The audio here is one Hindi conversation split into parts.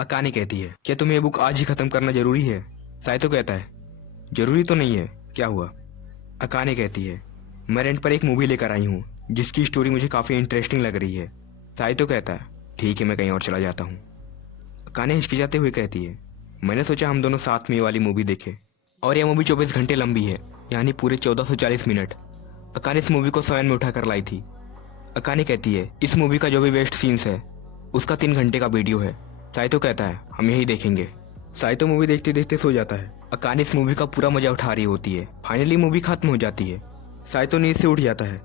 अकाने कहती है, क्या तुम्हें ये बुक आज ही खत्म करना जरूरी है? साइतो कहता है, जरूरी तो नहीं है, क्या हुआ? अकाने कहती है, मैं रेंट पर एक मूवी लेकर आई हूँ जिसकी स्टोरी मुझे काफी इंटरेस्टिंग लग रही है। साइतो कहता है, ठीक है, मैं कहीं और चला जाता हूँ। अकाने हिचकिचाते हुए कहती है, मैंने सोचा हम दोनों साथ में ये वाली मूवी देखें, और यह मूवी 24 घंटे लंबी है, यानी पूरे 1440 मिनट। अकाने इस मूवी को स्वयं में उठाकर लाई थी। अकाने कहती है, इस मूवी का जो भी वेस्ट सीन्स है उसका 3 घंटे का वीडियो है। साइतो कहता है, हम यही देखेंगे। साइतो मूवी देखते देखते सो जाता है। अकाने इस मूवी का पूरा मजा उठा रही होती है। फाइनली मूवी खत्म हो जाती है। साइतो नींद से उठ जाता है।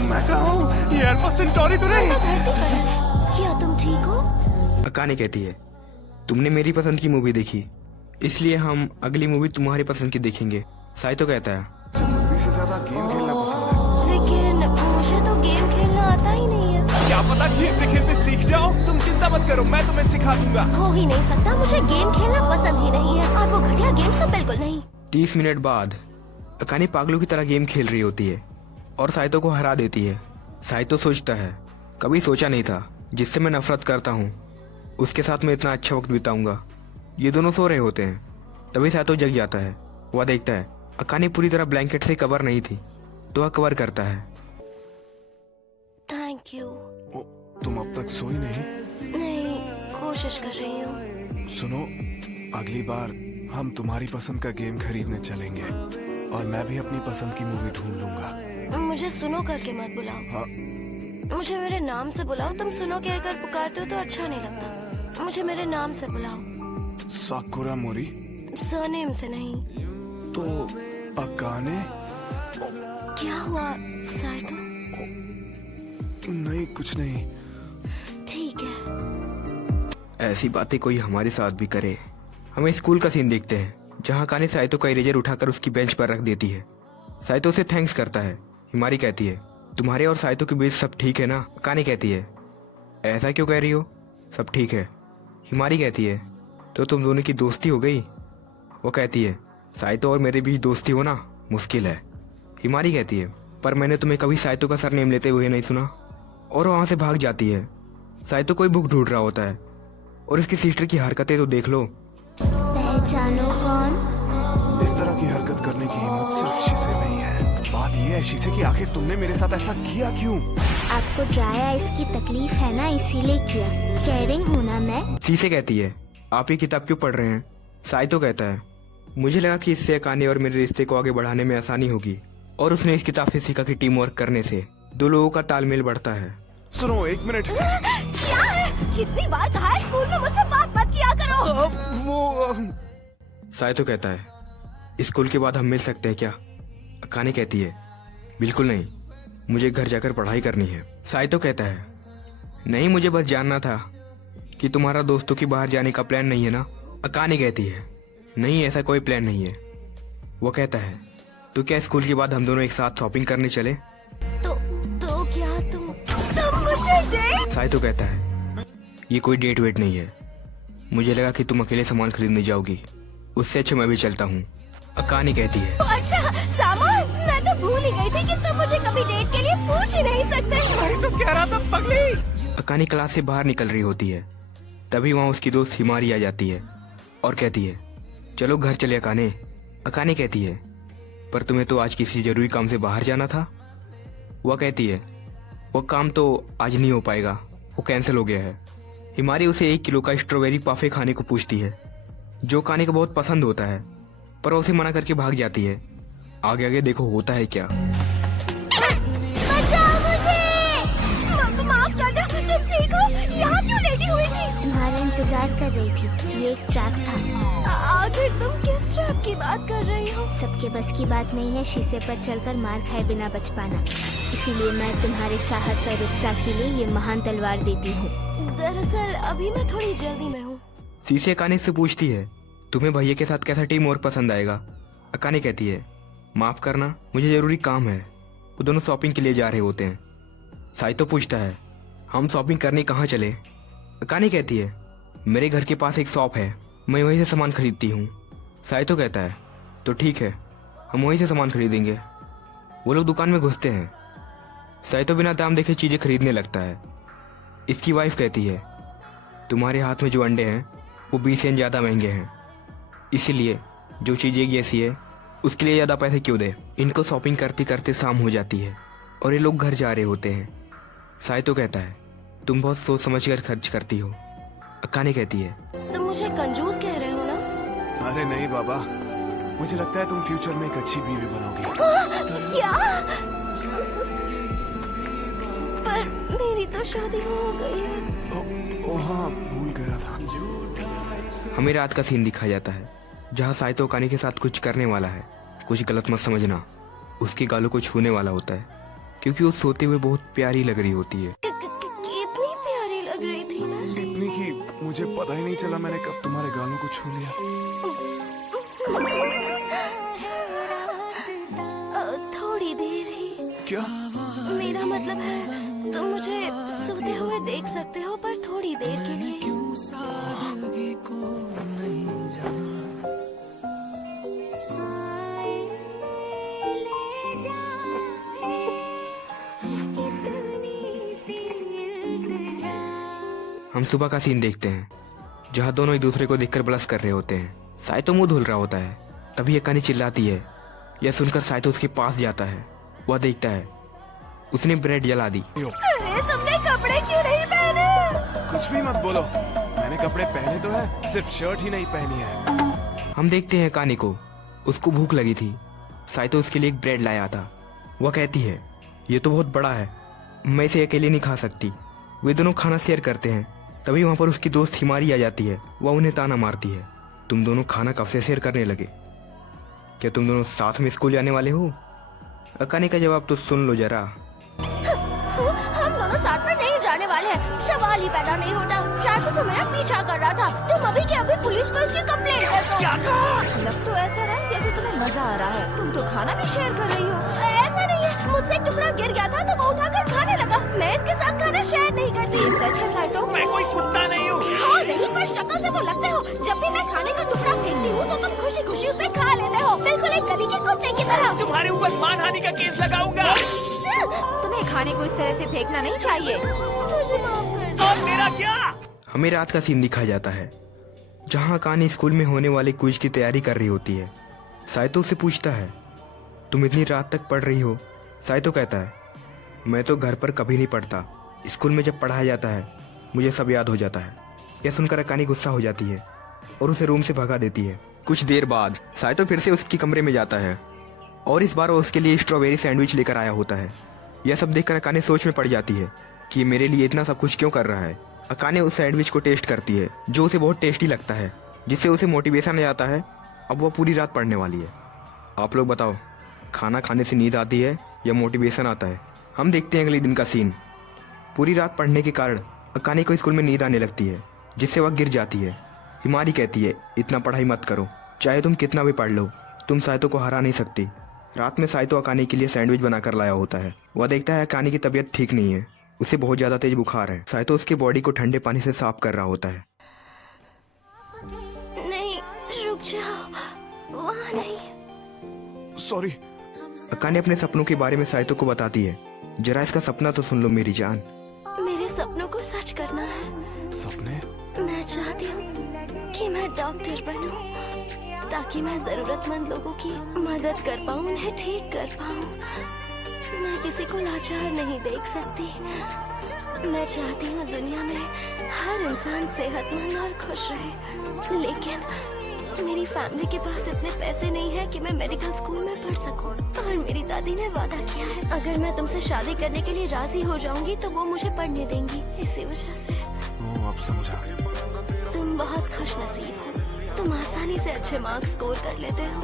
मैं कहाँ हूँ? ये अल्फा सेंटोरी तो नहीं? क्या तुम ठीक हो? अकाने कहती है, तुमने मेरी पसंद की मूवी देखी, इसलिए हम अगली मूवी तुम्हारी पसंद की देखेंगे। साइतो कहता है, मूवी से ज्यादा गेम खेलना पसंद है। लेकिन मुझे तो गेम खेलना आता ही नहीं है। क्या पता खेलते खेलते सीख जाओ। तुम चिंता मत करो, मैं तुम्हें सिखा दूंगा। हो ही नहीं सकता, मुझे गेम खेलना पसंद ही नहीं है, और वो घटिया गेम तो बिल्कुल नहीं। 30 मिनट बाद अकाने पागलों की तरह गेम खेल रही होती है और साइतो को हरा देती है। साइतो सोचता है, कभी सोचा नहीं था जिससे मैं नफरत करता हूँ उसके साथ मैं इतना अच्छा वक्त बिताऊंगा। ये दोनों सो रहे होते हैं, तभी साइतो जग जाता है। वह देखता है अकाने पूरी तरह ब्लैंकेट से कवर नहीं थी, तो वह कवर करता है। Thank you. तुम अब तक सोई नहीं? नहीं, कोशिश कर रही हूँ। सुनो, अगली बार हम तुम्हारी पसंद का गेम खरीदने चलेंगे और मैं भी अपनी पसंद की मूवी ढूंढ लूंगा। मुझे सुनो करके मत बुलाओ। हाँ? मुझे मेरे नाम से बुलाओ। तुम सुनो कहकर पुकारते हो तो अच्छा नहीं लगता। मुझे मेरे नाम से बुलाओ, साकुरा मोरी? सरनेम से नहीं। तो अकाने? क्या हुआ साइतो? नहीं, कुछ नहीं। ठीक है। ऐसी बातें कोई हमारे साथ भी करे। हमें स्कूल का सीन देखते हैं जहाँ अकाने साइतो का इरेजर उठाकर उसकी बेंच पर रख देती है। साइतो उसे थैंक्स करता है। हिमारी कहती है, तुम्हारे और साइतो के बीच सब ठीक है ना? अकाने कहती है, ऐसा क्यों कह रही हो, सब ठीक है। हिमारी कहती है, तो तुम दोनों की दोस्ती हो गई? वो कहती है, साइतो और मेरे बीच दोस्ती होना मुश्किल है। हिमारी कहती है, पर मैंने तुम्हें कभी साइतो का सरनेम लेते हुए नहीं सुना। और वहां से भाग जाती है। साइतो कोई बुक ढूंढ रहा होता है और इसकी सिस्टर की हरकतें तो देख लो। पहचानो कौन? इस तरह की हरकत करने की हिम्मत सिर्फ शीशे में ही है। बात यह है शीशे की, आखिर तुमने मेरे साथ ऐसा किया क्यों? आपको ड्राई आइस की तकलीफ है ना, इसीलिए किया। केयरिंग हूँ ना मैं। शीशे कहती है, आप ये किताब क्यों पढ़ रहे हैं? साइतो कहता है, मुझे लगा कि इससे अकाने और मेरे रिश्ते को आगे बढ़ाने में आसानी होगी। और उसने इस किताब से सीखा कि टीम वर्क करने से दो लोगों का तालमेल बढ़ता है। सुनो, एक मिनट। क्या है? कितनी बार कहा है स्कूल में मुझसे बात मत किया करो। साइतो कहता है, स्कूल के बाद हम मिल सकते हैं क्या? अकाने कहती है, बिल्कुल नहीं, मुझे घर जाकर पढ़ाई करनी है। साइतो कहता है, नहीं, मुझे बस जानना था कि तुम्हारा दोस्तों की बाहर जाने का प्लान नहीं है ना? अकाने कहती है, नहीं, ऐसा कोई प्लान नहीं है। वो कहता है, तो क्या स्कूल के बाद हम दोनों एक साथ शॉपिंग करने चले? तो क्या तुम मुझे डेट? साइतो कहता है, ये कोई डेट वेट नहीं है, मुझे लगा कि तुम अकेले सामान खरीदने जाओगी, उससे अच्छा मैं भी चलता हूँ। अकाने कहती है, अच्छा सामान? मैं तो भूल ही गई थी कि तुम मुझे कभी डेट के लिए पूछ ही नहीं सकते। मैं तो कह रहा था पगली। अकाने क्लास से बाहर निकल रही होती है, तभी वहाँ उसकी दोस्त हिमारी आ जाती है और कहती है, चलो घर चले अकाने। अकाने कहती है, पर तुम्हें तो आज किसी जरूरी काम से बाहर जाना था। वह कहती है, वो काम तो आज नहीं हो पाएगा, वो कैंसिल हो गया है। हिमारी उसे 1 किलो का स्ट्रॉबेरी पाफे खाने को पूछती है, जो खाने को बहुत पसंद होता है, पर उसे मना करके भाग जाती है। आगे आगे देखो होता है क्या। बचाओ मुझे। माफ कर दो, तुम ठीक हो? यहाँ क्यों लेटी हुई थी? तुम्हारा इंतजार कर रही थी, ये एक ट्रैप था। आखिर तुम किस ट्रैप की बात कर रही हो? सबके बस की बात नहीं है शीशे पर चढ़कर मार खाए बिना बच पाना, इसीलिए मैं तुम्हारे साहस और उत्साह के लिए ये महान तलवार देती हूँ। दरअसल अभी मैं थोड़ी जल्दी में हूँ। शीशे अकाने से पूछती है, तुम्हें भैया के साथ कैसा टीम वर्क पसंद आएगा? अकाने कहती है, माफ करना, मुझे जरूरी काम है। वो दोनों शॉपिंग के लिए जा रहे होते हैं। साइतो पूछता है, हम शॉपिंग करने कहाँ चले? अकाने कहती है, मेरे घर के पास एक शॉप है, मैं वहीं से सामान खरीदती हूँ। साइतो कहता है, तो ठीक है, हम वहीं से सामान खरीदेंगे। वो लोग दुकान में घुसते हैं। साइतो बिना दाम देखे चीजें खरीदने लगता है। इसकी वाइफ कहती है, तुम्हारे हाथ में जो अंडे हैं वो 20 येन ज़्यादा महंगे हैं, इसीलिए जो चीज़ एक जैसी है उसके लिए ज़्यादा पैसे क्यों दे। इनको शॉपिंग करते करते शाम हो जाती है और ये लोग घर जा रहे होते हैं। साइतो कहता है तुम बहुत सोच समझ कर खर्च करती हो। अकाने कहती है तुम मुझे कंजूस कह रहे हो ना? अरे नहीं बाबा, मुझे लगता है तुम फ्यूचर में एक अच्छी बीवी बनोगी। क्या? पर मेरी तो शादी हो गई है। ओ हाँ, भूल गया था। हमें रात का सीन दिखाया जाता है जहाँ साइतो अकाने के साथ कुछ करने वाला है। कुछ गलत मत समझना, उसकी गालों को छूने वाला होता है क्योंकि वो सोते हुए बहुत प्यारी लग रही होती है। कितनी प्यारी लग रही थी ना। इतनी कि मुझे पता ही नहीं चला मैंने कब तुम्हारे गालों को छू लिया। थोड़ी देर ही। क्या? मेरा मतलब है तुम मुझे सोते हुए देख सकते हो, पर थोड़ी देर के लिए। हम सुबह का सीन देखते हैं जहाँ दोनों एक दूसरे को देखकर ब्लश कर रहे होते हैं। साइतो मुंह धुल रहा होता है, तभी अकाने चिल्लाती है। यह सुनकर साइतो उसके पास जाता है। वह देखता है उसने ब्रेड जला दी। अरे तुमने कपड़े क्यों नहीं पहने? कुछ भी मत बोलो, मैंने कपड़े पहने तो है, सिर्फ शर्ट ही नहीं पहनी है। हम देखते हैं अकाने को, उसको भूख लगी थी। साइतो उसके लिए एक ब्रेड लाया था। वह कहती है ये तो बहुत बड़ा है, मैं इसे अकेले नहीं खा सकती। वे दोनों खाना शेयर करते हैं। तभी वहाँ पर उसकी दोस्त हिमारी आ जाती है। वह उन्हें ताना मारती है तुम दोनों खाना कब से शेयर करने लगे? क्या तुम दोनों साथ में स्कूल जाने वाले हो? अकाने का जवाब तो सुन लो जरा। हम दोनों साथ में नहीं जाने वाले हैं, सवाल ही पैदा नहीं होता। शायद तो मेरा पीछा कर रहा था, तुम अभी के अभी पुलिस को इसकी कंप्लेंट कर दो। क्या कहा? लग तो ऐसा रहा है जैसे तुम्हें मजा आ रहा है। तुम तो खाना भी शेयर कर रही हो। ऐसा नहीं है, मुझसे एक टुकड़ा गिर गया था तो वो उठाकर खाने लगा। मैं इसके साथ खाना शेयर नहीं करती। सच है साइतो? मैं कोई कुत्ता नहीं हूँ। हाँ नहीं, पर शक्ल से वो लगते हो। जब भी मैं खाने का टुकड़ा फेंकती हूँ तो तुम खुशी खुशी उसे खा लेते हो, बिल्कुल एक गली के कुत्ते की तरह। तुम्हारे ऊपर मानहानि का केस लगाऊंगा। तुम्हें खाने को इस तरह से फेंकना नहीं चाहिए। मुझे माफ कर दो। और मेरा क्या? हमें रात का सीन दिखाया जाता है जहाँ अकाने स्कूल में होने वाले क्विज की तैयारी कर रही होती है। साइतो से पूछता है तुम इतनी रात तक पढ़ रही हो? साइतो कहता है मैं तो घर पर कभी नहीं पढ़ता, स्कूल में जब पढ़ाया जाता है मुझे सब याद हो जाता है। यह सुनकर अकाने गुस्सा हो जाती है और उसे रूम से भगा देती है। कुछ देर बाद साइतो फिर से उसके कमरे में जाता है और इस बार वो उसके लिए स्ट्रॉबेरी सैंडविच लेकर आया होता है। यह सब देखकर अकाने सोच में पड़ जाती है कि ये मेरे लिए इतना सब कुछ क्यों कर रहा है। अकाने उस सैंडविच को टेस्ट करती है जो उसे बहुत टेस्टी लगता है, जिससे उसे मोटिवेशन आ जाता है। अब वो पूरी रात पढ़ने वाली है। आप लोग बताओ, खाना खाने से नींद आती है या मोटिवेशन आता है? हम देखते हैं अगले दिन का सीन। पूरी रात पढ़ने के कारण अकाने को स्कूल में नींद आने लगती है, जिससे वह गिर जाती है। हिमारी कहती है इतना पढ़ाई मत करो, चाहे तुम कितना भी पढ़ लो, तुम साइतो को हरा नहीं सकती। रात में साइतो अकाने के लिए सैंडविच बनाकर लाया होता है। वह देखता है अकाने की तबीयत ठीक नहीं है, उसे बहुत ज्यादा तेज बुखार है। साइतो उसकी बॉडी को ठंडे पानी से साफ कर रहा होता है। नहीं, रुक जाओ, वहाँ नहीं। सॉरी। अकाने अपने सपनों के बारे में साइतो को बताती है। जरा इसका सपना तो सुन लो मेरी जान। मेरे सपनों को सच करना है। सपने? मैं चाहती हूँ कि मैं डॉक्टर बनूं, ताकि मैं जरूरतमंद लोगों की मदद कर पाऊँ, उन्हें ठीक कर पाऊँ। मैं किसी को लाचार नहीं देख सकती। मैं चाहती हूँ दुनिया में हर इंसान सेहतमंद और खुश रहे, लेकिन मेरी फैमिली के पास इतने पैसे नहीं है कि मैं मेडिकल स्कूल में पढ़ सकूं। और मेरी दादी ने वादा किया है अगर मैं तुमसे शादी करने के लिए राजी हो जाऊंगी तो वो मुझे पढ़ने देंगी। इसी वजह से अब समझा। तुम बहुत खुशनसीब हो, तुम आसानी से अच्छे मार्क्स स्कोर कर लेते हो।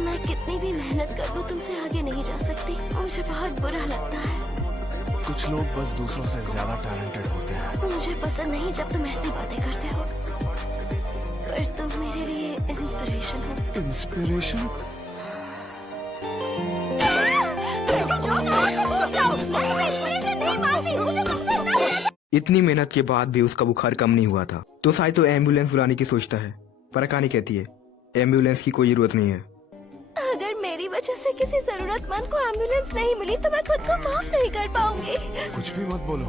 मैं कितनी भी मेहनत कर लूं तुमसे आगे नहीं जा सकती। मुझे बहुत बुरा लगता है। कुछ लोग बस दूसरों से ज्यादा टैलेंटेड होते हैं। मुझे पसंद नहीं जब तुम ऐसी बातें करते हो, पर तुम मेरे लिए इंस्पिरेशन हो। इंस्पिरेशन? इतनी मेहनत के बाद भी उसका बुखार कम नहीं हुआ था, तो साइतो एम्बुलेंस बुलाने की सोचता है। पर अकाने कहती है एम्बुलेंस की कोई जरूरत नहीं है। अगर मेरी वजह से किसी जरूरतमंद को एम्बुलेंस नहीं मिली तो मैं खुद को माफ नहीं कर पाऊंगी। कुछ भी मत बोलो।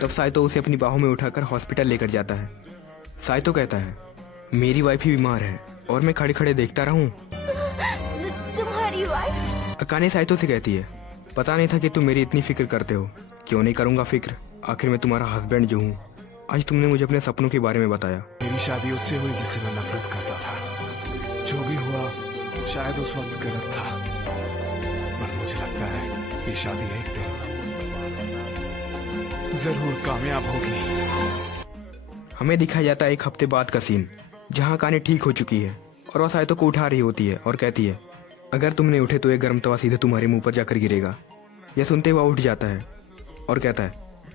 तब साइतो उसे अपनी बाहों में उठाकर हॉस्पिटल लेकर जाता है। साइतो कहता है, मेरी वाइफ ही बीमार है और मैं खड़े खड़े देखता रहूं। तुम्हारी वाइफ? अकाने साइतो से कहती है, पता नहीं था कि तुम मेरी इतनी फिक्र करते हो। क्यों नहीं करूंगा फिक्र, आखिर मैं तुम्हारा हस्बैंड जो हूँ। आज तुमने मुझे अपने सपनों के बारे में बताया। मेरी शादी उससे हुई जिससे मैं नफरत करता था। जो भी हुआ शायद उस वक्त गलत था, पर मुझे लगता है ये शादी एक दिन जरूर कामयाब होगी। हमें दिखाया जाता है एक हफ्ते बाद का सीन, जहाँ काने ठीक हो चुकी है और वह साइतो को उठा रही होती है और कहती है, अगर तुम नहीं उठे तो एक गर्म तवा सीधे तुम्हारे मुंह पर जाकर गिरेगा। यह सुनते हुआ उठ जाता है और कहता है,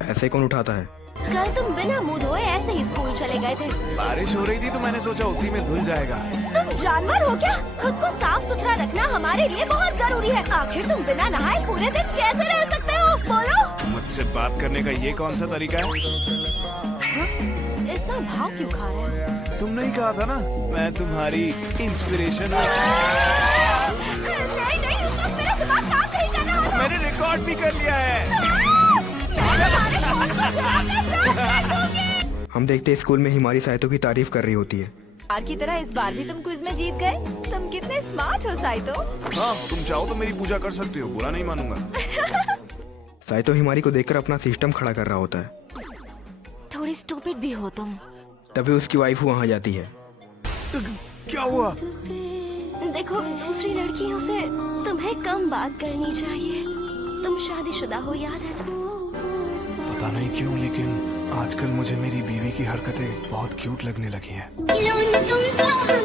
ऐसे कौन उठाता है? कल तुम बिना मुंह धोए ऐसे ही स्कूल चले गए थे। बारिश हो रही थी तो मैंने सोचा उसी में धुल जाएगा। तुम जानवर हो क्या? खुद को साफ सुथरा रखना हमारे लिए बहुत जरूरी है। आखिर तुम बिना नहाए पूरे दिन कैसे रह सकते हो? बोलो। मुझसे बात करने का ये कौन सा तरीका है? इतना भाव क्यों खा रहे हैं? तुमने ही कहा था ना, मैं तुम्हारी इंस्पिरेशन हूँ। नहीं नहीं, उस वक्त मेरा दिमाग काम नहीं कर रहा था। मैंने रिकॉर्ड भी कर लिया है। हम देखते हैं स्कूल में हिमारी साइतो की तारीफ कर रही होती है। बार की तरह इस बार भी तुम क्विज में जीत गए। तुम कितने स्मार्ट हो साइतो। हाँ, तुम चाहो तो मेरी पूजा कर सकते हो, बुरा नहीं मानूंगा। साइतो हिमारी को देखकर अपना सिस्टम खड़ा कर रहा होता है। थोड़ी स्टूपिड भी हो तुम। तभी उसकी वाइफ वहाँ जाती है। क्या हुआ? देखो, दूसरी लड़कियों से तुम्हें कम बात करनी चाहिए। तुम शादीशुदा हो, याद है ना? पता नहीं क्यों, लेकिन आजकल मुझे मेरी बीवी की हरकतें बहुत क्यूट लगने लगी हैं। तुम तो हम